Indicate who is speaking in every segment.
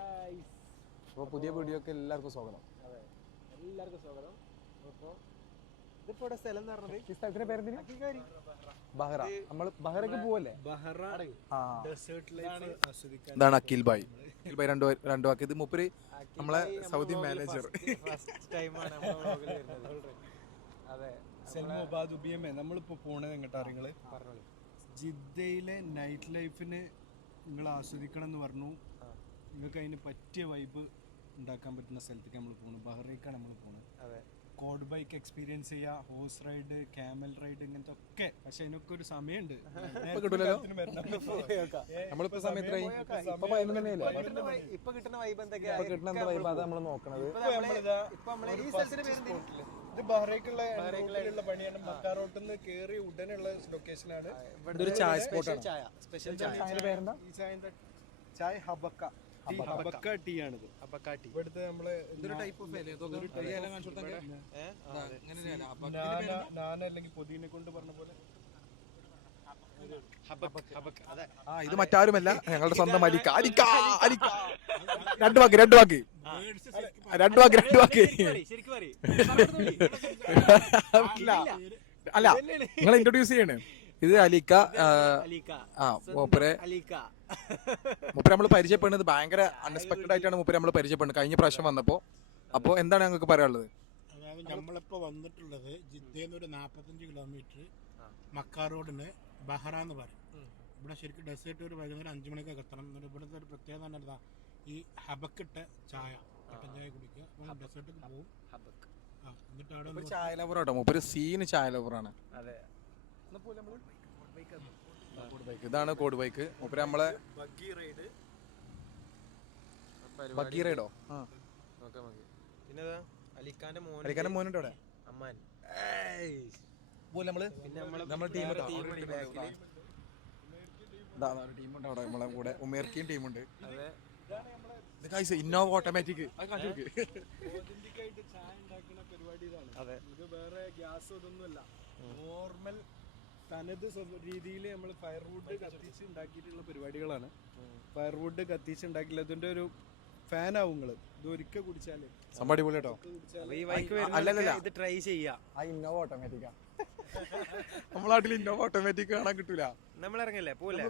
Speaker 1: അപ്പോൾ പുതിയ വീഡിയോക്ക് എല്ലാവർക്കും സ്വാഗതം.
Speaker 2: അതെ എല്ലാവർക്കും സ്വാഗതം. അപ്പോൾ ഇതിപ്പോ ഇവിടെ സ്ഥലം എന്ന് പറഞ്ഞത്
Speaker 1: ഈ സ്ഥലത്തിന്റെ പേരെന്തിന്? ബഹ്റ. നമ്മൾ ബഹ്റയ്ക്ക് പോവല്ലേ?
Speaker 2: ബഹ്റ
Speaker 1: ആ.
Speaker 2: ഡെസേർട്ട് ലൈഫ് ആസ്വദിക്കാൻ
Speaker 1: ഇതാണ് അഖിൽ ബായ് അഖിൽ ബായ് രണ്ടു രണ്ടു വാക്ക്. ഇത് മുപ്പര് നമ്മളെ സൗദി മാനേജർ
Speaker 3: നമ്മളിപ്പോ പോണത് എങ്ങോട്ടാ
Speaker 2: നിങ്ങൾ
Speaker 3: ജിദ്ദയിലെ നൈറ്റ് ലൈഫിന് നിങ്ങൾ ആസ്വദിക്കണം എന്ന് പറഞ്ഞു. നിങ്ങൾക്ക് അതിന് പറ്റിയ വൈബ് ഉണ്ടാക്കാൻ പറ്റുന്ന സ്ഥലത്തേക്ക് നമ്മൾ പോകുന്നത് ബഹ്റൈക്കാണ് നമ്മൾ പോകുന്നത്
Speaker 2: അതെ.
Speaker 3: കോഡ് ബൈക്ക് എക്സ്പീരിയൻസ് ചെയ്യുക ഹോഴ്സ് റൈഡ് ക്യാമൽ റൈഡ് ഇങ്ങനത്തെ ഒക്കെ. പക്ഷെ അതിനൊക്കെ ഒരു സമയമുണ്ട്.
Speaker 1: നമ്മളിപ്പോ സമയത്ത് ഇപ്പൊ
Speaker 2: കിട്ടുന്ന വൈബ് എന്തൊക്കെയാ?
Speaker 1: ഇപ്പൊ കിട്ടുന്ന വൈബ് അതാ നമ്മൾ നോക്കണത്.
Speaker 2: ഇപ്പൊ നമ്മൾ ഇപ്പൊ നമ്മൾ ഈ സ്ഥലത്തിന്റെ പേര്
Speaker 3: ഇത് ബഹ്റൈക്കുള്ള റൂട്ടിലുള്ള പണിയാണ്. മക്കാറോട്ടിൽ നിന്ന് കയറി ഉടനെയുള്ള ലൊക്കേഷനാണ്
Speaker 1: ഇതൊരു ചായ സ്പോട്ടാണ്
Speaker 2: ചായ സ്പെഷ്യൽ ചായ
Speaker 3: ഹബക്ക. ടീ ഹബക്ക ടീ ആണിത്
Speaker 2: അപ്പക്കാട്ടി
Speaker 3: ഇവിടുത്തെ നമ്മൾ
Speaker 1: ടൈപ്പ് ഓഫ്
Speaker 2: ഏഹ്
Speaker 3: നാന നാന അല്ലെങ്കിൽ പൊതിനെ കൊണ്ട് പറഞ്ഞ പോലെ.
Speaker 2: അതെ.
Speaker 1: ആ ഇത് മറ്റാരുമല്ല ഞങ്ങളുടെ സ്വന്തം അലിക്ക അലിക്ക. അലിക്ക രണ്ടു വാക്ക് രണ്ടു വാക്ക്. രണ്ടു വാക്ക് രണ്ടു വാക്ക്. അല്ല. അല്ല നിങ്ങൾ ഇൻട്രൊഡ്യൂസ് ചെയ്യണേ? ഇത് അലിക്ക ആ, മൂപ്പരെ.
Speaker 2: അലീക്ക.
Speaker 1: മൂപ്പര് നമ്മൾ പരിചയപ്പെടുന്നത് ഭയങ്കര അൺഎക്സ്പെക്ടഡ് ആയിട്ടാണ് മൂപ്പര് നമ്മൾ പരിചയപ്പെടുന്നത്. കഴിഞ്ഞ പ്രാവശ്യം വന്നപ്പോ. അപ്പോ എന്താണ് ഞങ്ങൾക്ക് പറയാനുള്ളത്?
Speaker 4: അതായത് നമ്മളിപ്പോൾ വന്നിട്ടുള്ളത് ജിദ്ദയിൽ ഒരു നാൽപ്പത്തഞ്ച് കിലോമീറ്റർ മക്കാ റോഡിന് ബഹറ എന്ന് പറയും ഇവിടെ ശരിക്കും ഡെസേർട്ട് ഒരു വൈകുന്നേരം അഞ്ച് മണിക്കൊക്കെ എത്തണം. എന്നിട്ട് ഇവിടുത്തെ ഒരു പ്രത്യേകത തന്നെ എന്താ ഈ ഹബക്കിട്ട ചായ കട്ടൻ ചായ കുടിക്കുക. അപ്പോൾ ഡെസേർട്ടിൽ പോകും ആ എന്നിട്ട് അവിടെ
Speaker 1: ചായ ലവറാണ് സീന് ചായ ലവറാണ്
Speaker 2: അതെ.
Speaker 1: ഇതാണ് കോഡ് ബൈക്ക്. മൂപ്പര് നമ്മളെ
Speaker 3: ബഗ്ഗി റൈഡ്.
Speaker 1: ബഗ്ഗി റൈഡോ? ആ.
Speaker 2: നോക്കാം പിന്നെ അലിക്കാന്റെ മോൻ
Speaker 1: അലിക്കാന്റെ മോനുണ്ട് അവിടെ.
Speaker 2: അമ്മാൻ.
Speaker 1: നമ്മൾ നമ്മളെ ടീം
Speaker 2: ടീമുണ്ട്
Speaker 1: അവിടെ. നമ്മളെ കൂടെ ഉമേർക്കിയും ടീമുണ്ട്. ഇന്നോവ ഓട്ടോമാറ്റിക് അതെ
Speaker 3: ഇത് വേറെ ഗ്യാസ് ഇതൊന്നുമല്ല. നോർമൽ തനത് രീതിയിൽ നമ്മൾ ഫയർവുഡ് കത്തിച്ച് ഉണ്ടാക്കിയിട്ടുള്ള പരിപാടികളാണ്. ഫയർവുഡ് കത്തിച്ച് ഉണ്ടാക്കില്ല ഇതിന്റെ ഒരു ഫാൻ ആവും നിങ്ങൾ. ഇത് ഒരിക്കൽ കുടിച്ചാൽ.
Speaker 1: സംഭവം അടിപൊളി കേട്ടോ.
Speaker 2: വരുന്ന ഇത് ട്രൈ ചെയ്യാ.
Speaker 1: ആ ഇന്നോവ ഓട്ടോമാറ്റിക്കാ നമ്മളെ നാട്ടിൽ ഇന്നോവ ഓട്ടോമാറ്റിക് കാണാൻ കിട്ടൂല.
Speaker 2: നമ്മൾ ഇറങ്ങല്ലേ പോലെ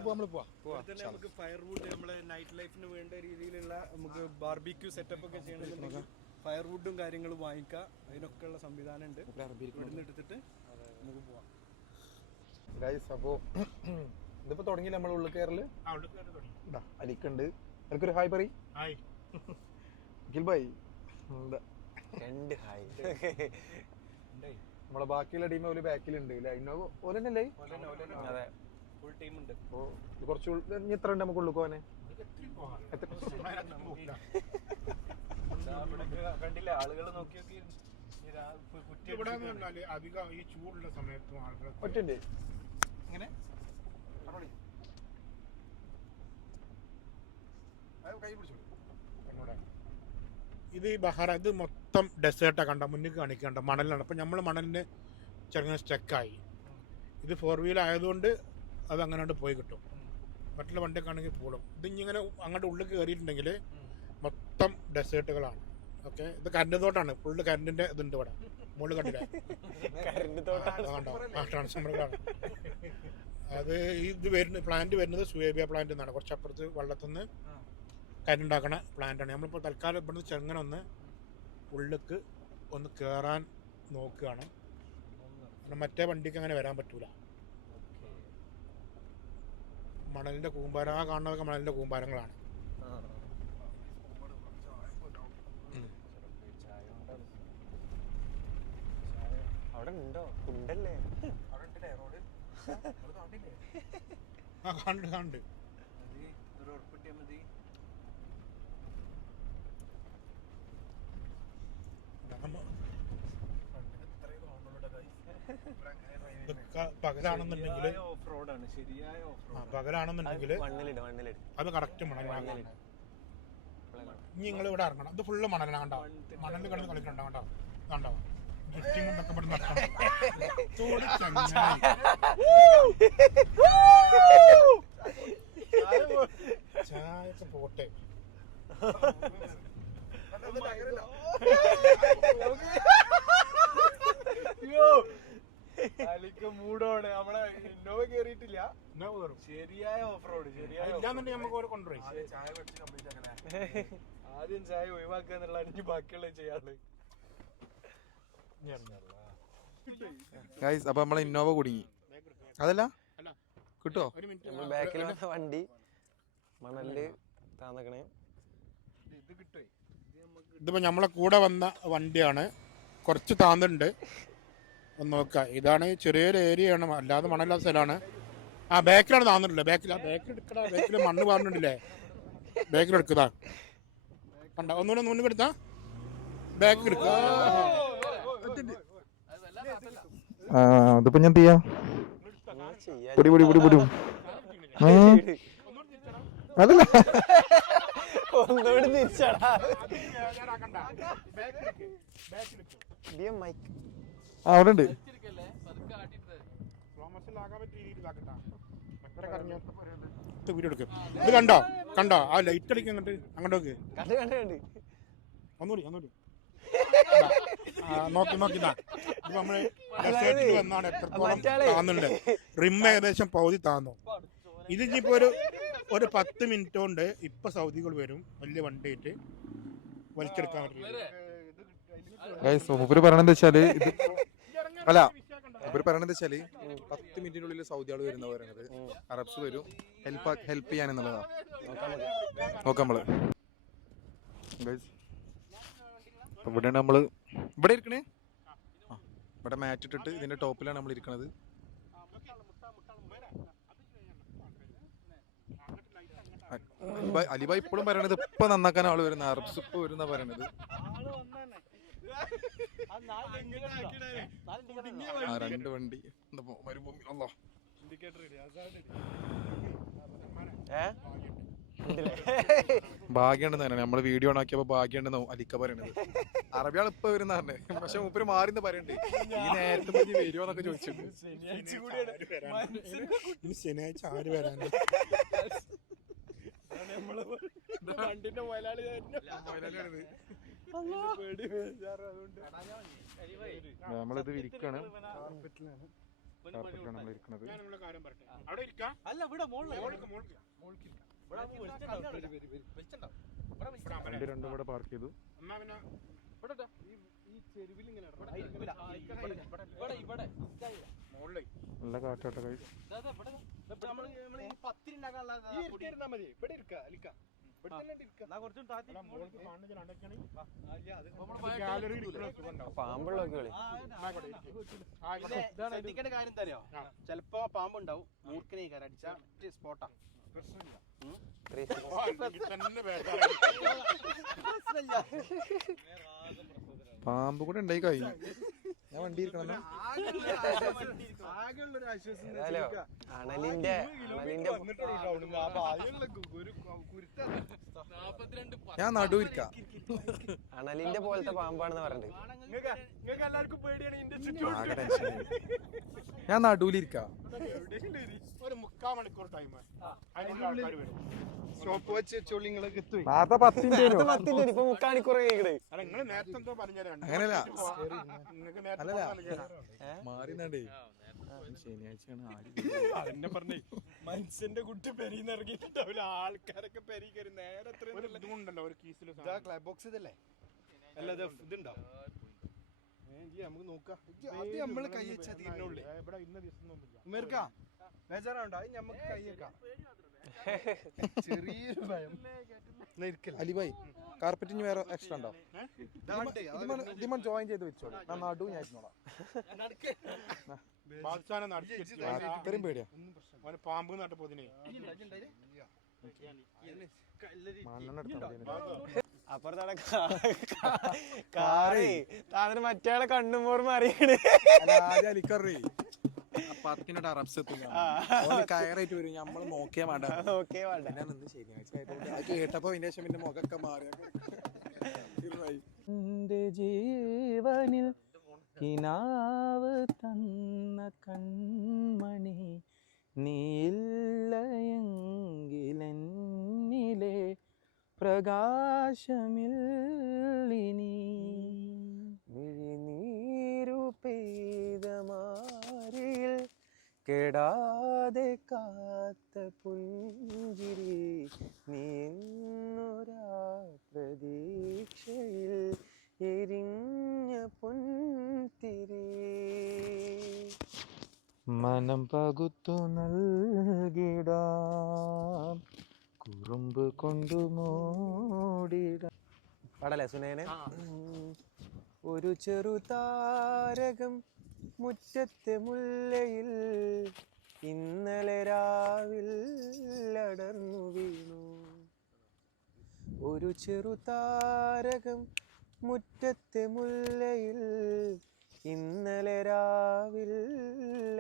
Speaker 3: നമുക്ക് ഫയർവുഡ് നമ്മളെ നൈറ്റ് ലൈഫിന് വേണ്ട രീതിയിലുള്ള നമുക്ക് ബാർബിക്യൂ സെറ്റപ്പ് ഒക്കെ ചെയ്യണമെന്നുണ്ടെങ്കിൽ ഫയർവുഡും കാര്യങ്ങളും വാങ്ങിക്കാം. അതിനൊക്കെ ഉള്ള സംവിധാനം ഉണ്ട്. ഇവിടുന്ന് എടുത്തിട്ട് നമുക്ക് പോവാം.
Speaker 1: ഗൈസ് അപ്പോ ഇതിപ്പോ തുടങ്ങി നമ്മൾ ഉള്ളിൽ കയറൽ? അലിക്കുണ്ട് എനിക്കൊരു ഹായ് പറയും.
Speaker 4: ഹായ്
Speaker 1: അഖിൽ ഭായ്
Speaker 2: രണ്ട് ഹായ്
Speaker 1: നമ്മളെ ബാക്കിയുള്ള ടീം ഒരു ബാക്കിലുണ്ട് ഇല്ല ഇന്നോവ ഓലെന്നല്ലേ?
Speaker 3: ഫുൾ ടീം ഉണ്ട്.
Speaker 1: കുറച്ച് ഇനി എത്ര ഉണ്ട് നമുക്ക് ഉള്ളിൽ
Speaker 4: പോകില്ല
Speaker 3: കണ്ടില്ല? ആളുകൾ നോക്കി നോക്കി
Speaker 4: ഇവിടെ അധികം ഈ ചൂടുള്ള സമയത്തും ആളുകൾ
Speaker 1: ഒറ്റണ്ട്
Speaker 3: ഇങ്ങനെ.
Speaker 1: കൈ പിടിച്ചോളൂ
Speaker 4: ഇത് ഈ ബഹാറ ഇത് മൊത്തം ഡെസേർട്ടാണ് കണ്ട മുന്നിൽ കാണിക്കണ്ട മണലാണ് അപ്പം നമ്മൾ മണലിന് ചെറുങ്ങനെ സ്റ്റക്കായി. ഇത് ഫോർ വീൽ ആയതുകൊണ്ട് അത് അങ്ങനെ അങ്ങോട്ട് പോയി കിട്ടും. മറ്റുള്ള വണ്ടിയൊക്കെ ആണെങ്കിൽ പോളും. ഇതിങ്ങനെ അങ്ങോട്ട് ഉള്ളിൽ കയറിയിട്ടുണ്ടെങ്കിൽ മൊത്തം ഡെസേർട്ടുകളാണ്. ഓക്കെ. ഇത് കരണ്ട് തോട്ടാണ് ഫുള്ള് കരണ്ടിന്റെ ഇതുണ്ട് ഇവിടെ. മുകളിൽ കണ്ടില്ല? അത് ഇത് വരുന്ന പ്ലാന്റ് വരുന്നത് സുവേബിയ പ്ലാന്റ് എന്നാണ് കുറച്ച് അപ്പുറത്ത് വള്ളത്തുനിന്ന് കരുണ്ടാക്കണ പ്ലാന്റാണ് നമ്മളിപ്പോൾ തൽക്കാലം ഇവിടുന്ന് ചെങ്ങന ഒന്ന് ഉള്ളിക്ക് ഒന്ന് കയറാൻ നോക്കുകയാണ്. മറ്റേ വണ്ടിക്ക് അങ്ങനെ വരാൻ പറ്റൂല. മണലിന്റെ കൂമ്പാരം ആ കാണുന്നതൊക്കെ മണലിന്റെ കൂമ്പാരങ്ങളാണ്.
Speaker 2: അവിടെ ഉണ്ടോ ഉണ്ടല്ലേ
Speaker 4: ആ കണ്ട് ഇതൊക്കെ പകലാണെന്നുണ്ടെങ്കിൽ
Speaker 3: ഓഫ് റോഡാണ് ശരിയായ ഓഫ്
Speaker 4: ആ, പകലാണെന്നുണ്ടെങ്കിൽ അത് കറക്റ്റ് മണലാണ് ഇനി നിങ്ങൾ ഇവിടെ ഇറങ്ങണം. ഇത് ഫുള്ള് മണലാണ് കണ്ടോ? മണലിൽ കിടന്ന് കളിക്കണ്ടോ. കണ്ടോ? കണ്ടോ? ഡ്രിഫ്റ്റിംഗ് എന്നൊക്കെ ഇവിടെ തോടി ചങ്ങായി. ചായ ഒക്കെ പോട്ടെ
Speaker 3: അലിക്ക് മൂടോടെ. നമ്മളെ ഇന്നോവ കേറിയിട്ടില്ല. ശരിയായ ഓഫ് റോഡ് ശരിയായ ആദ്യം ചായ ഒഴിവാക്കുക എന്നുള്ളതാണ് എനിക്ക് ബാക്കിയുള്ള ചെയ്യാൾ
Speaker 1: ഗൈസ് അപ്പൊ നമ്മളെ ഇന്നോവ കുടുങ്ങി. അതല്ല. കിട്ടോ?
Speaker 5: വന്ന വണ്ടി മണൽ താന്നക്കണേ.
Speaker 4: ഇതിപ്പോ നമ്മളെ കൂടെ വന്ന വണ്ടിയാണ്. കുറച്ച് താന്നുണ്ട് ഒന്ന് നോക്കാം. ഇതാണ് ചെറിയൊരു ഏരിയ ആണ് അല്ലാതെ മണല്ലാത്ത സ്ഥലമാണ്. ആ ബാക്കിലാണ് താന്നിട്ടില്ല ബാക്കിൽ ബാക്കിൽ എടുക്കടാ. ബാക്കിൽ മണ്ണ് പറഞ്ഞിട്ടില്ലേ ബാക്കിൽ എടുക്കുക കണ്ട? ഒന്നുകൂടെ മുന്നിൽ എടുത്താ. ബാക്കിൽ എടുക്കുക
Speaker 1: അതിപ്പോ ഞാൻ ചെയ്യാ
Speaker 5: ചെയ്യാ
Speaker 1: പൊടി പൊടി പൊടി പൊടി. അതല്ല.
Speaker 5: ഒന്നുകൂടി തിരിച്ചടാ.
Speaker 1: അവിടെ ഉണ്ട്.
Speaker 4: ഇത് കണ്ടോ? കണ്ടോ? ആ ലൈറ്റ് അടിക്കാൻ അങ്ങോട്ട്. അങ്ങോട്ടേക്ക്
Speaker 5: കണ്ട് കണ്ട് കണ്ട്.
Speaker 4: ഒന്നുകൂടി ഒന്നുകൂടി. നോക്കി നോക്കി നമ്മൾ ഡെസേർട്ടിൽ വന്നാണ് എത്രത്തോളം. താന്നുണ്ട്. റിം ഏകദേശം പകുതി താന്നു. ഇത് ഇനിയിപ്പോ ഒരു ഒരു പത്ത് മിനിറ്റ് കൊണ്ട് ഇപ്പൊ സൗദികൾ വരും. വലിയ വണ്ടിയിട്ട് വലിച്ചെടുക്കാൻ പറ്റും.
Speaker 1: മൂപ്പര് പറയണെന്താ വെച്ചാൽ അല്ല ഇവർ പറയണത് വെച്ചാൽ പത്ത് മിനിറ്റിനുള്ളിൽ സൗദി ആൾ വരുന്ന പറയണത് അറബ്സ് വരും. ഹെൽപ്പ് ഹെൽപ്പ് ചെയ്യാൻ എന്നുള്ളതാണ് നോക്കാം നമ്മൾ. ഗൈസ് ഇവിടെയാണ് നമ്മൾ ഇവിടെ ഇരിക്കണേ? ഇവിടെ മാറ്റ് ഇട്ടിട്ട് ഇതിന്റെ ടോപ്പിലാണ് നമ്മൾ ഇരിക്കണത്. അലിബ ഇപ്പോഴും പറയണത് ഇപ്പൊ നന്നാക്കാൻ ആൾ വരുന്ന അറബ്സ് ഇപ്പൊ വരുന്ന പറയണത്. ആ രണ്ട് വണ്ടി. എന്താ പോ- മരുഭൂമി അല്ലാ
Speaker 5: ഏ?
Speaker 1: ഭാഗ്യമുണ്ടെന്ന് തന്നെ നമ്മൾ വീഡിയോ ആക്കിയപ്പോ ഭാഗ്യമുണ്ടെന്ന് അലിക്ക പറയണത്. അറബിയാണ് ഇപ്പൊ വരുന്ന പറഞ്ഞേ. പക്ഷെ മൂപ്പര് മാറിന്ന് പറയണ്ട്. ഈ നേരത്തെ പോയി വരുമോന്നൊക്കെ ചോദിച്ചിട്ടുണ്ട്.
Speaker 4: ഇനി ശനിയാഴ്ച ആര് വരാൻ
Speaker 3: വണ്ടിന്റെ മുതലാളി അതുകൊണ്ട്.
Speaker 1: നമ്മളിത് വിരിക്കാണ്. കാർപ്പറ്റിലാണ്. നമ്മൾ ഇരിക്കുന്നത്
Speaker 4: ഞാൻ നിങ്ങളെ കാര്യം പറയട്ടെ. അവിടെ ഇരിക്കാം?
Speaker 3: അല്ല ഇവിടെ മോളിൽ.
Speaker 4: മോൾക്ക് മോൾക്ക്
Speaker 3: ഇവിടെ.
Speaker 1: വണ്ടി രണ്ടും പാർക്ക് ചെയ്തു. നല്ല കാറ്റാട്ട കൈ
Speaker 3: കാര്യം തന്നെയോ. ചിലപ്പോ പാമ്പുണ്ടാവും. മൂർഖനെ അടിച്ച സ്പോട്ടാ.
Speaker 1: പാമ്പ് കൂടെ ഉണ്ടായി കഴിഞ്ഞു ഞാൻ വണ്ടി ഇരിക്കണം ഞാൻ നടു ഇരിക്കാം.
Speaker 5: അണലിന്റെ പോലത്തെ പാമ്പാണെന്ന്
Speaker 1: ടെൻഷൻ ഞാൻ നടുവിലിരിക്കാം
Speaker 4: ഒരു മുക്കാൽ മണിക്കൂർ ടൈം അതിനുള്ള ആൾക്കാർ വരും.
Speaker 3: സ്റ്റോപ്പ് വെച്ച് ചുള്ളിങ്ങളൊക്കെ എത്തും
Speaker 1: നേരത്തെ പത്തിന്റെ
Speaker 5: ഇപ്പൊ മുക്കാണിക്കൂർ കഴിക്കണേ
Speaker 4: അല്ല നിങ്ങൾ നേരത്തെ എന്തോ പറഞ്ഞുതരാം
Speaker 1: അങ്ങനെയല്ല.
Speaker 4: നിങ്ങൾക്ക് നേരത്തെ
Speaker 1: ശനിയാഴ്ചയാണ്
Speaker 3: പറഞ്ഞേ. മനുഷ്യന്റെ കുട്ടി പെരിന്ന് ഇറങ്ങിയിട്ടുണ്ടാവില്ല ആൾക്കാരൊക്കെ പെരി കയറി നേരെ
Speaker 4: ഒരു കീസിൽ
Speaker 3: ബോക്സ് ഇതല്ലേ? അല്ല ഇത് ഇതുണ്ടാവും. നമുക്ക് നോക്കാം അത് നമ്മൾ കൈ വെച്ചാ തീരുന്നുള്ളേ ഉമേർക്കാം ബേജാറാവണ്ട അത് നമുക്ക് കൈ ചെറിയൊരു ഭയം.
Speaker 1: അലിബായ് കാർപ്പറ്റ് ഇനി വേറെ എക്സ്ട്രാ ഉണ്ടോ ഇതിമൺ ജോയിൻ ചെയ്ത് വെച്ചോളൂ ഞാൻ നടു ഞാൻ ഇരുന്നോളാം ഇത്രയും പേടിയാ
Speaker 4: പാമ്പ് നട്ടപ്പോ
Speaker 1: മണ്ണെണ്ണ എടുത്താൽ
Speaker 5: അപ്പുറത്താണ് കാറി. താതിന് മറ്റേ കണ്ണും പോർമ്മ അറിയണേ
Speaker 1: അറബ്സ് കയറായിട്ട് വരും. നമ്മൾ നോക്കിയാ വേണ്ട.
Speaker 5: ഓക്കെ വേണ്ട.
Speaker 1: ഞാൻ ഇന്ന് ശനിയാഴ്ച ആയതുകൊണ്ട് അത് കേട്ടപ്പോ അതിന്റെ ശേഷം എന്റെ മുഖമൊക്കെ മാറി.
Speaker 6: ജീവനിൽ കിനാവ് തന്ന കൺമണി എങ്കിലെന്നിലെ പ്രകാശമില്ലിനി.
Speaker 5: മിഴിനീരു പെയ്ത മാറിയിൽ കെടാതെ കാത്ത പുഞ്ചിരി നീന്നൊരാ പ്രതീക്ഷയിൽ എരിഞ്ഞ പൊൻതിരി.
Speaker 6: മനം പകുത്തു നൽകിടാം. കുറുമ്പ് കൊണ്ടു മൂടിടാം.
Speaker 5: പാടല്ലേ സുനേനെ? ഒരു ചെറു താരകം മുറ്റത്തെ മുല്ലയിൽ ഇന്നലെ രാവിൽ അടർന്നു വീണു. ഒരു ചെറു താരകം മുറ്റത്തെ മുല്ലയിൽ ഇന്നലെ രാവിൽ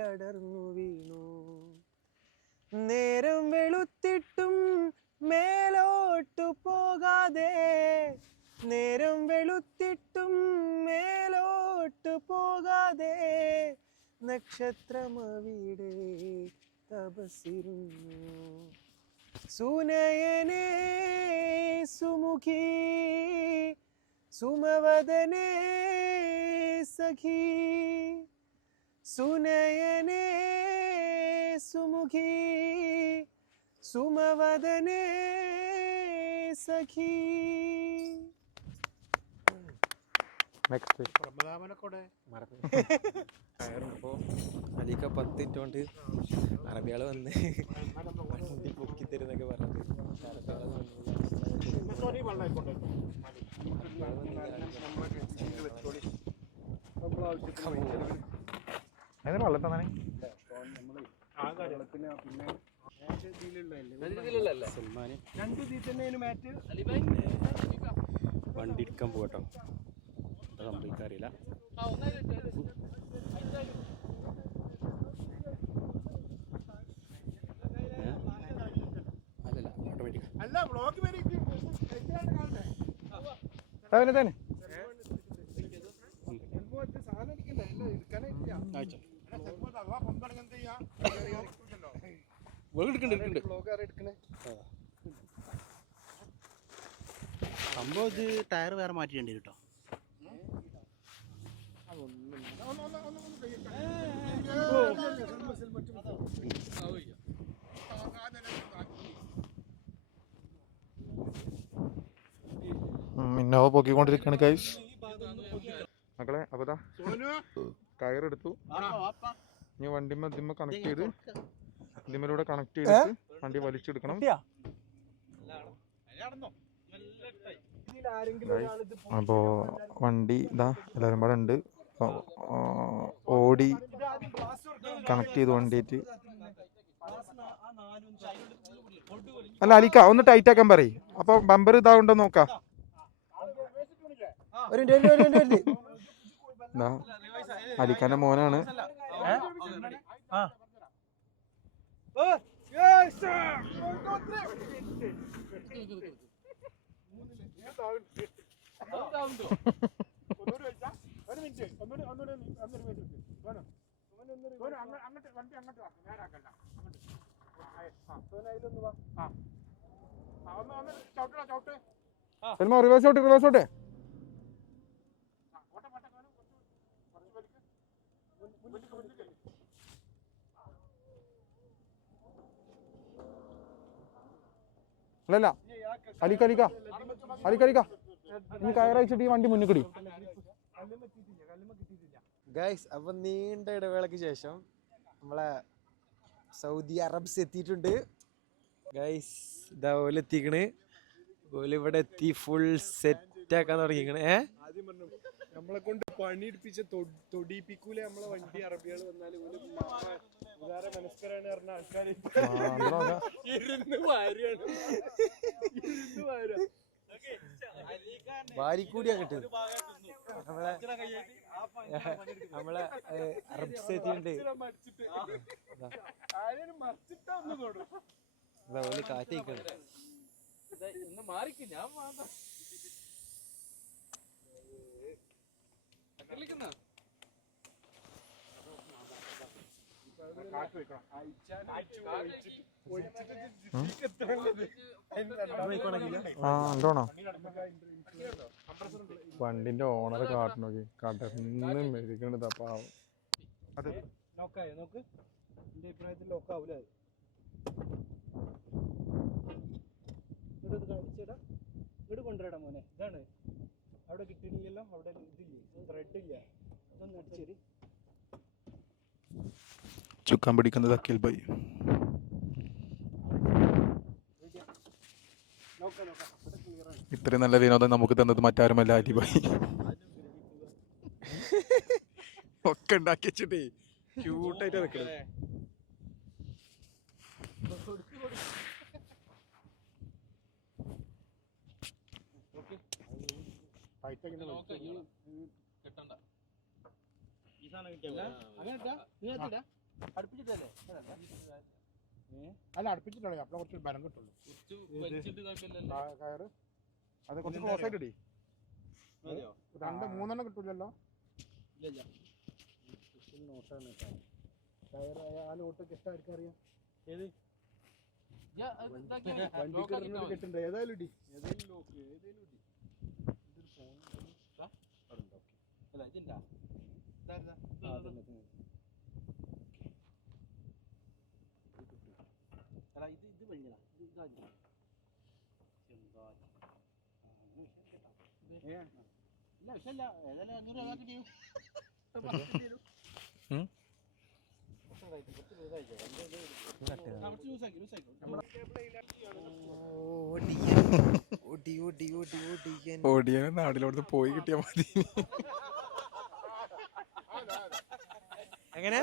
Speaker 5: അടർന്നു വീണു. നേരം വെളുത്തിട്ടും മേലോട്ടു പോകാതെ. നേരം വെളുത്തിട്ടും മേലോട്ടു പോകാതെ. നക്ഷത്രമവിടെ തപസിരുന്നു സുനയനേ സുമുഖി സുമവദനേ സഖി. സുനയനേ സുമുഖി സുമവദനേ സഖി.
Speaker 6: നെക്സ്റ്റ്
Speaker 5: അലിക്ക പത്ത് വന്ന് വണ്ടി പൊക്കി തരുന്നൊക്കെ പറഞ്ഞത്
Speaker 6: അതിന് വെള്ളം തന്നെ
Speaker 7: വണ്ടി എടുക്കാൻ പോകട്ടോ. എന്താ സംഭവിക്കാൻ അറിയില്ല? അല്ലല്ല ഓട്ടോമാറ്റിക്
Speaker 4: അല്ല ബ്ലോക്ക് വരെ
Speaker 6: തന്നെ
Speaker 3: സാധനം എടുക്കണ്ടേ
Speaker 7: സംഭവം ഇത് ടയർ വേറെ മാറ്റിയിട്ടുണ്ട് കേട്ടോ.
Speaker 1: ഇന്നോവ പൊക്കിക്കൊണ്ടിരിക്കണ കൈസ് മക്കളെ അപ്പതാ. കയറെടുത്തു. ഇനി വണ്ടിമ്മ ഇതിമ്മ കണക്ട് ചെയ്ത്. ഇതിമ്മലൂടെ കണക്ട് ചെയ്ത് വണ്ടി വലിച്ചെടുക്കണം. അപ്പോ വണ്ടി ഇതാ എല്ലാവരും പാടെ ഉണ്ട്. ഓടി കണക്ട് ചെയ്ത് വണ്ടിയിട്ട് അല്ല അലിക്ക ഒന്ന് ടൈറ്റ് ആക്കാൻ പറയും. അപ്പൊ ബമ്പർ ഇതാവുണ്ടോ നോക്കാം. അലിക്കാന്റെ മോനാണ്.
Speaker 4: അങ്ങോട്ട് വണ്ടി അങ്ങോട്ട് വാ അങ്ങോട്ട്
Speaker 1: റിവേഴ്സ് ഔട്ട് റിവേഴ്സ് ഔട്ട്. അല്ലല്ല അലിക്ക അലിക്ക അലിക്ക അലിക്ക ഇനി കയറയച്ചിട്ട് ഈ വണ്ടി മുന്നിൽ കിടി
Speaker 5: ഗൈസ് അപ്പൊ നീണ്ട ഇടവേളക്ക് ശേഷം നമ്മളെ സൗദി അറബ്സ് എത്തിയിട്ടുണ്ട്. ഗൈസ് ഇതാ ഓലെത്തിക്കണ്. ഓലിവിടെ എത്തി ഫുൾ സെറ്റ് ആക്കാൻ തുടങ്ങിയിരിക്കണ. ഏ?
Speaker 3: ആദ്യം നമ്മളെ കൊണ്ട് പണിയെടുപ്പിച്ച തൊടിപ്പിക്കൂലെ നമ്മളെ വണ്ടി അറബികൾ വന്നാൽ ഓൽ ഉദാര മനസ്കരാണ് പറഞ്ഞ ആൾക്കാര്. ഇരുന്ന് വാര്യാണ് ഇരുന്ന്
Speaker 5: നമ്മളെ നമ്മളെ അറബ് അറബ്സ്
Speaker 6: കാറ്റ് മാറിക്ക് ഞാൻ മാത്രം
Speaker 4: കാറ്റ് വെക്കണം
Speaker 6: ആ ഉണ്ടോണോ വണ്ടിന്റെ ഓണർ കാട്ടു നോക്കി. കടന്ന് മെരുക്കണത് അപ്പൊ
Speaker 1: അത്.
Speaker 3: നോക്കായോ നോക്ക്. എന്റെ അഭിപ്രായത്തിൽ ലോക്കാവൂല അത്? ഇങ്ങോട്ട് കാണിച്ചേടാ ഇങ്ങോട്ട് കൊണ്ടുവരാടാ മോനെ. ഇതാണ്. അവിടെ കിട്ടിയില്ലല്ലോ അവിടെ ഇതില്ലേ? ത്രെഡ് ഇല്ല? അതൊന്ന് അടിച്ചേരി
Speaker 1: ചുക്കാൻ പിടിക്കുന്നത് അഖിൽ ബൈ
Speaker 3: നോക്കാം നോക്കാം ഇവിടെ
Speaker 1: ഇത്രയും നല്ല വിനോദം നമുക്ക് തന്നത് മറ്റാരുമല്ല അലി ബൈ ഒക്കെ ഉണ്ടാക്കി വെച്ചിട്ടേ ക്യൂട്ടായിട്ട് നിൽക്കുന്നത്
Speaker 4: ടൈറ്റാക്കി അല്ല അടുപ്പിച്ചിട്ടാണ് അപ്പോൾ കുറച്ച് ബലം കിട്ടുള്ളൂ. കയറ്.
Speaker 1: അത് കുറച്ച് ക്ലോസ് ആയിട്ട് ഇടി.
Speaker 4: രണ്ട് മൂന്നെണ്ണം കിട്ടൂലല്ലോ?
Speaker 3: നോട്ടാണ് ടയർ ആ നോട്ടൊക്കെ എഷ്ടായിരിക്കും അറിയാം. ഏത്? കെട്ടുണ്ട്? ഏതായാലും ഇടി. ഏതായാലും ലോക്ക് ഏതായാലും ഇടി. ഇതൊരു ഫോൺ അല്ല ഇതില്ല അല്ല ഇത് ഇത് കഴിഞ്ഞതാ ഇത് ഇതാദ്യം ഇല്ല വിഷയമില്ല ഏതായാലും അഞ്ഞൂറ് രൂപ കിട്ടിയോ
Speaker 1: ഉം?
Speaker 3: കുറച്ച് ലൂസായിക്കോ കുറച്ച് ലൂസാക്കി ലൂസായിക്കോ
Speaker 1: ഓടിയ നാട്ടിലോട്ട് പോയി കിട്ടിയാ മതി
Speaker 5: എങ്ങനെ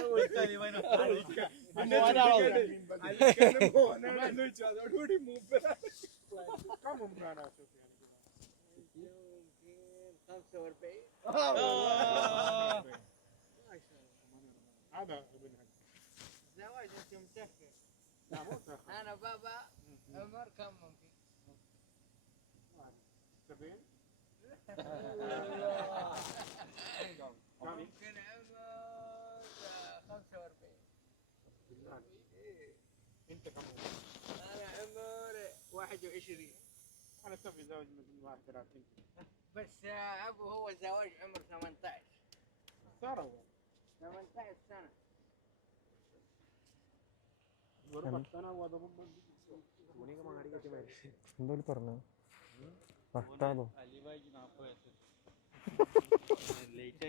Speaker 4: هذا ابن
Speaker 8: زواج انت متاخر لا مو متاخر
Speaker 4: أنا
Speaker 8: بابا عمر كم
Speaker 4: ممكن؟ 70
Speaker 8: انا عمر 21
Speaker 4: انا سوي زوج من 31
Speaker 8: بس ابو هو زواج عمر 18
Speaker 4: صار هو
Speaker 8: 18 سنه
Speaker 6: എന്തോ പറഞ്ഞു പട്ടാതോ
Speaker 7: ലേറ്റ്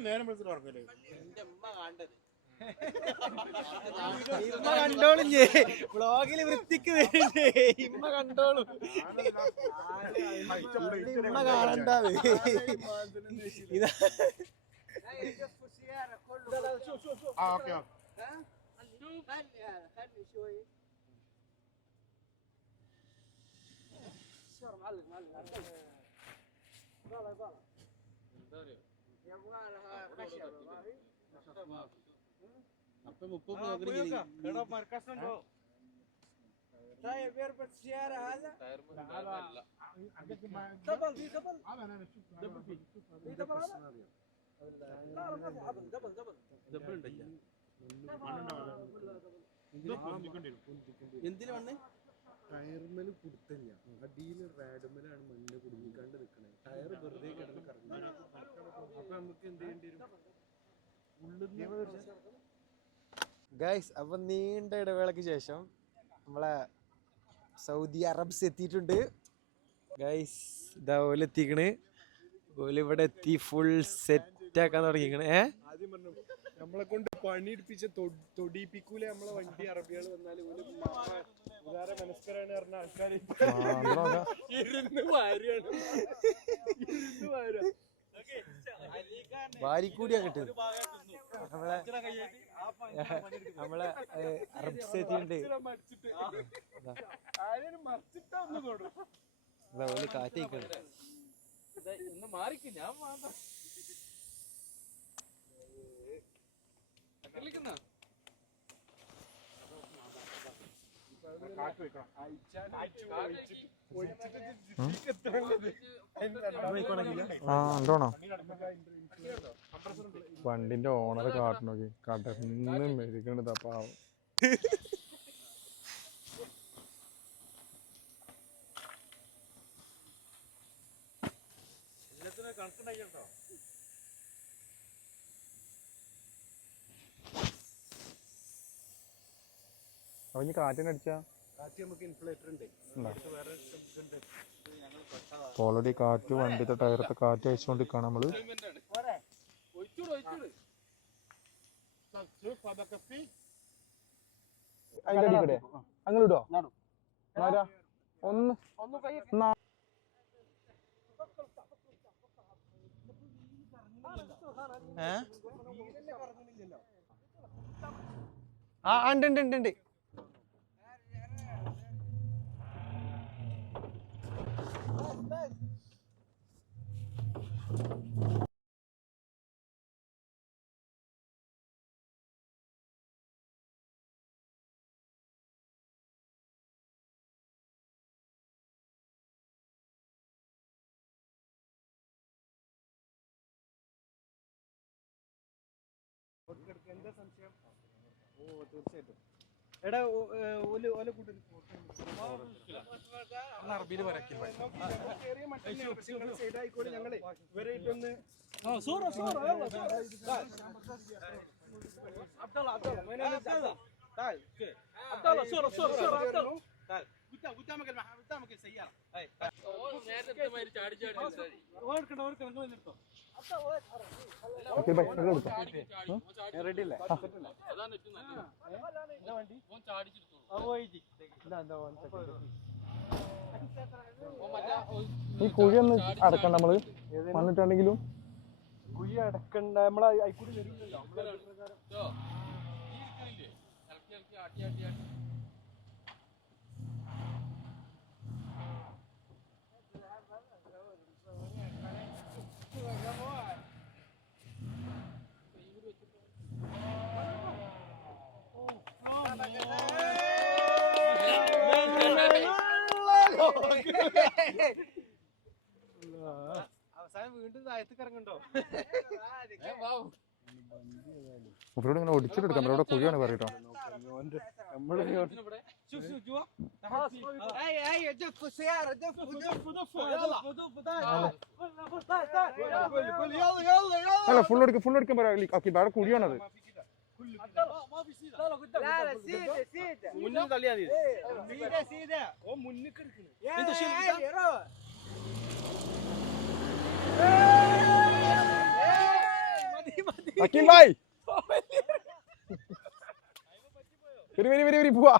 Speaker 4: നേരം
Speaker 5: ബ്ലോഗിൽ വൃത്തിക്ക് വേണ്ടി ഇമ്മ കണ്ടോളൂ ഇമ്മ കാണണ്ടത് ഇതാ
Speaker 4: ആ ഓക്കെ
Speaker 8: ഓക്കെ. خلني هذا خلني شوي.
Speaker 3: الشهر معلق معلق يبالا يبالا
Speaker 8: يبغى لها طيب يربط هذا؟
Speaker 3: لا دبل.
Speaker 7: എന്തിനു വന്നേ
Speaker 3: ടയർമേൽ കുടുത്തില്ല. അടിയിൽ റാഡുമേലാണ് മണ്ണ് കുടുങ്ങിക്കാണ്ട് നിൽക്കണത് ടയർ വെറുതെ കിടന്ന് കറങ്ങി. അപ്പൊ നമുക്ക് എന്ത് ചെയ്യേണ്ടി വരും?
Speaker 5: ഗൈസ് അപ്പൊ നീണ്ട ഇടവേളക്ക് ശേഷം നമ്മളെ സൗദി അറബ്സ് എത്തിയിട്ടുണ്ട്. ഗൈസ് ഇതാ ഓല എത്തിക്കണ്. ഓൽ ഇവിടെ എത്തി ഫുൾ സെറ്റ് ആക്കാൻ തുടങ്ങിക്കണ്. ഏ?
Speaker 3: ആദ്യം നമ്മളെ കൊണ്ട് പണിയെടുപ്പിച്ച തൊടിപ്പിക്കൂലെ നമ്മളെ വണ്ടി അറബികൾ വന്നാലും? ഉദാര മനസ്കരാണ് പറഞ്ഞ ആൾക്കാർ ഇരുന്ന് വാരുകയാണ് ഇരുന്ന്
Speaker 5: വാരിക്കൂടിയാ കിട്ടും നമ്മളെ നമ്മളെ അറബ് ഓൽ കാറ്റേക്കണ്.
Speaker 6: ഒന്ന് മാറിക്ക് ഞാൻ മാത്രം. ആ എന്തോണോ വണ്ടിന്റെ ഓണർ കാട്ടണോക്കി കടന്ന് മെരുക്കണത് പാവം. അവന് കാറ്റിനടിച്ചാ
Speaker 3: ഇനി നമുക്ക് ഇൻഫ്ലേറ്റർ ഉണ്ട്. വേറെ ഇതുണ്ട്.
Speaker 6: ഓൾറെഡി കാറ്റ് വണ്ടിയുടെ ടയറത്തെ കാറ്റ് അയച്ചുകൊണ്ടിരിക്കുകയാണ് നമ്മൾ. അടിക്കടെ അങ്ങനെ ഇടോ? ഒന്ന്. നാ-
Speaker 5: ആ ഉണ്ട് ഉണ്ട് ഉണ്ട്. ഉണ്ട്
Speaker 3: എന്താ സംശയം ഓ തീർച്ചയായിട്ടും എടാ ഓർക്കണം നിർത്തോ ഓൽ ഞങ്ങളെ. ഇവരെ ഇട്ടൊന്ന്
Speaker 6: ഓക്കേ, ബൈ, നിങ്ങൾ എടുത്തോ.
Speaker 3: റെഡി അല്ലേ?
Speaker 6: ഈ കുഴി ഒന്ന് അടക്കണ്ട നമ്മൾ. വന്നിട്ടുണ്ടെങ്കിലും
Speaker 3: കുഴി അടക്കണ്ട നമ്മളെ അയക്കൂടി വരില്ലല്ലോ അവസാനം വീണ്ടും ഇറങ്ങണ്ടോ
Speaker 6: ഇങ്ങനെ ഒടിച്ചിട്ടെടുക്കാം ഇവിടെ കുഴിയാണ് പറയട്ടോ
Speaker 8: هلا فول ورك فول ورك برا ليك
Speaker 6: اكيد بعرف كل يوم هذا ما في سيده لا
Speaker 8: لا قدام لا لا سيده
Speaker 3: سيده منين قال
Speaker 8: لي سيده
Speaker 3: سيده هو منك
Speaker 8: انت شيل روح
Speaker 6: Aqui vai! വരി വരി വരി വരി പോവാ.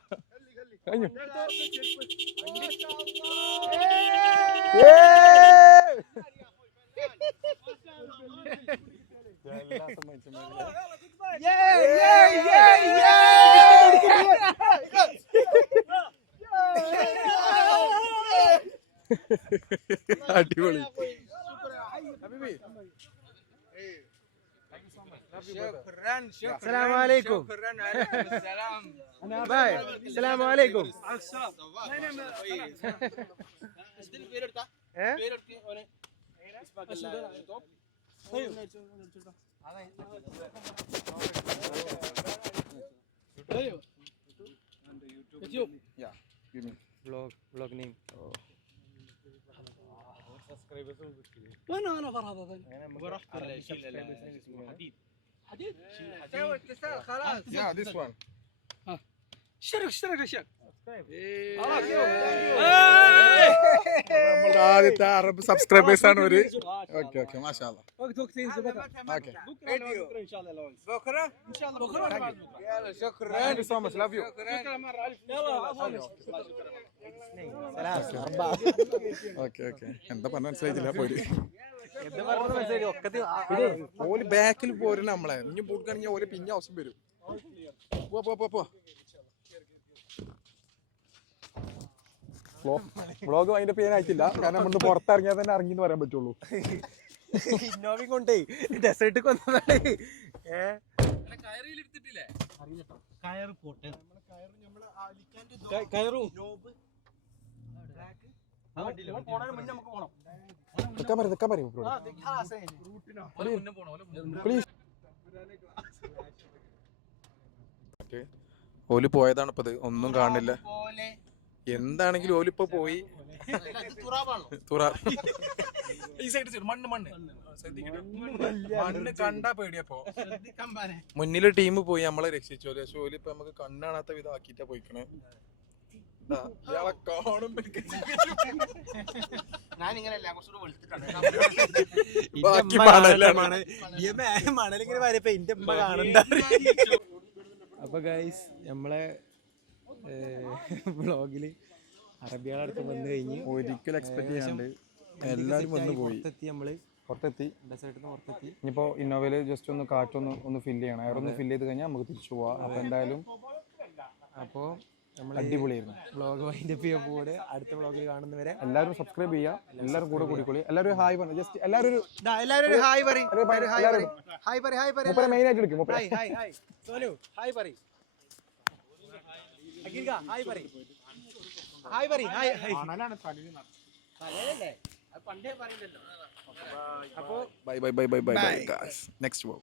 Speaker 6: കഴിഞ്ഞു. അടിപൊളി.
Speaker 5: السلام عليكم.
Speaker 8: شكرا عليكم السلام
Speaker 5: باي السلام عليكم? وأنا أنا فرهضه ذن؟
Speaker 8: ورحت ولا شيل حديد. حديد؟ شيل حديد. تسال خلاص.
Speaker 1: يا ذيس وان
Speaker 3: اشترك اشترك يا
Speaker 1: شيخ. ആദ്യത്തെ അറബ് സബ്സ്ക്രൈബേഴ്സ് ആണ് ഒരു ഓക്കെ ഓക്കെ
Speaker 3: മാഷാല്ല
Speaker 1: ഓക്കെ ഓക്കെ എന്താ പറഞ്ഞ? മനസ്സിലായില്ല പോയി ഓൽ ബാക്കിൽ പോരും നമ്മളെ. ഇനി ബൂട്ട് കാണിക്കാൻ ഓൽ പിന്നെ അവസ്ഥ വരും. പോ പോ പോ.
Speaker 6: വ്ളോഗ് അതിന്റെ പേര് അയച്ചില്ല. കാരണം നമ്മൾ പുറത്തിറങ്ങിയാൽ തന്നെ ഇറങ്ങി എന്ന് പറയാൻ പറ്റുള്ളൂ.
Speaker 5: ഇന്നോവിംഗ് കൊണ്ടേ ഡെസേർട്ട് കൊന്നതാണ്
Speaker 1: പ്ലീസ്. ഓൽ പോയതാണ് ഇപ്പത്. ഒന്നും കാണില്ല. എന്താണെങ്കിലും ഓലിപ്പോ പോയി. ഈ സൈഡ് മണ്ണ് മണ്ണ്. മണ്ണ് കണ്ടാ പേടിയപ്പോ. മുന്നിൽ ടീം പോയി നമ്മളെ രക്ഷിച്ചു. പക്ഷെ ഓൽ ഇപ്പൊ നമുക്ക് കണ്ണാണാത്ത വിധം ആക്കിട്ടാ പോയിക്കണേ. ദാ, ഇയാളെ കാണുമ്പോ എനിക്ക്
Speaker 8: ഞാനിങ്ങനെയല്ല കുറച്ചുകൂടെ വെളുത്തിട്ടാണ്.
Speaker 1: ബാക്കി മണലാണ്.
Speaker 5: മണലിങ്ങനെ വരപ്പോ എന്റെ ഉമ്മ കാണണ്ട? അപ്പൊ ഗൈസ് നമ്മളെ വ്ളോഗിൽ അറബികളടുത്ത് വന്നു കഴിഞ്ഞ്
Speaker 1: ഒരിക്കലും എക്സ്പെക്ട് ചെയ്യാണ്ട് എല്ലാവരും വന്ന് പോയി.
Speaker 5: പുറത്തെത്തി നമ്മൾ
Speaker 1: പുറത്തെത്തി.
Speaker 5: ഡെസേർട്ടിൽ നിന്ന് പുറത്തെത്തി.
Speaker 1: ഇനിയിപ്പോ ഇന്നോവയിൽ ജസ്റ്റ് ഒന്ന് കാറ്റൊന്ന് ഒന്ന് ഫില്ല് ചെയ്യണം. എയർ ഒന്ന് ഫില്ല് ചെയ്ത് കഴിഞ്ഞാൽ നമുക്ക് തിരിച്ചു പോവാം. അപ്പോൾ എന്തായാലും
Speaker 5: അപ്പോൾ നമ്മൾ
Speaker 1: അടിപൊളിയായിരുന്നു.
Speaker 5: വ്ളോഗ് വൈൻഡ് അപ്പ് ചെയ്യാൻ പോവാണ്. അടുത്ത വ്ളോഗിൽ കാണുന്നവരെ
Speaker 1: എല്ലാവരും സബ്സ്ക്രൈബ് ചെയ്യുക എല്ലാവരും കൂടെ കൂടിക്കൊള്ളി എല്ലാവരും ഹായ് പറഞ്ഞു ജസ്റ്റ് എല്ലാവരും ഒരു
Speaker 5: എല്ലാവരും ഒരു ഹായ് പറയും. ഹായ്
Speaker 1: എല്ലാവരും.
Speaker 5: പറയും. ഹായ് പറയും
Speaker 1: മെയിൻ ആയിട്ട് എടുക്കും
Speaker 5: hi hi hi Sonu hi പറയും. ഹായ് പറയും. ഹായ് പറയും ഹായ് തലയല്ലേ പണ്ടേ പറയില്ലല്ലോ. അപ്പോ
Speaker 1: bye bye bye bye bye next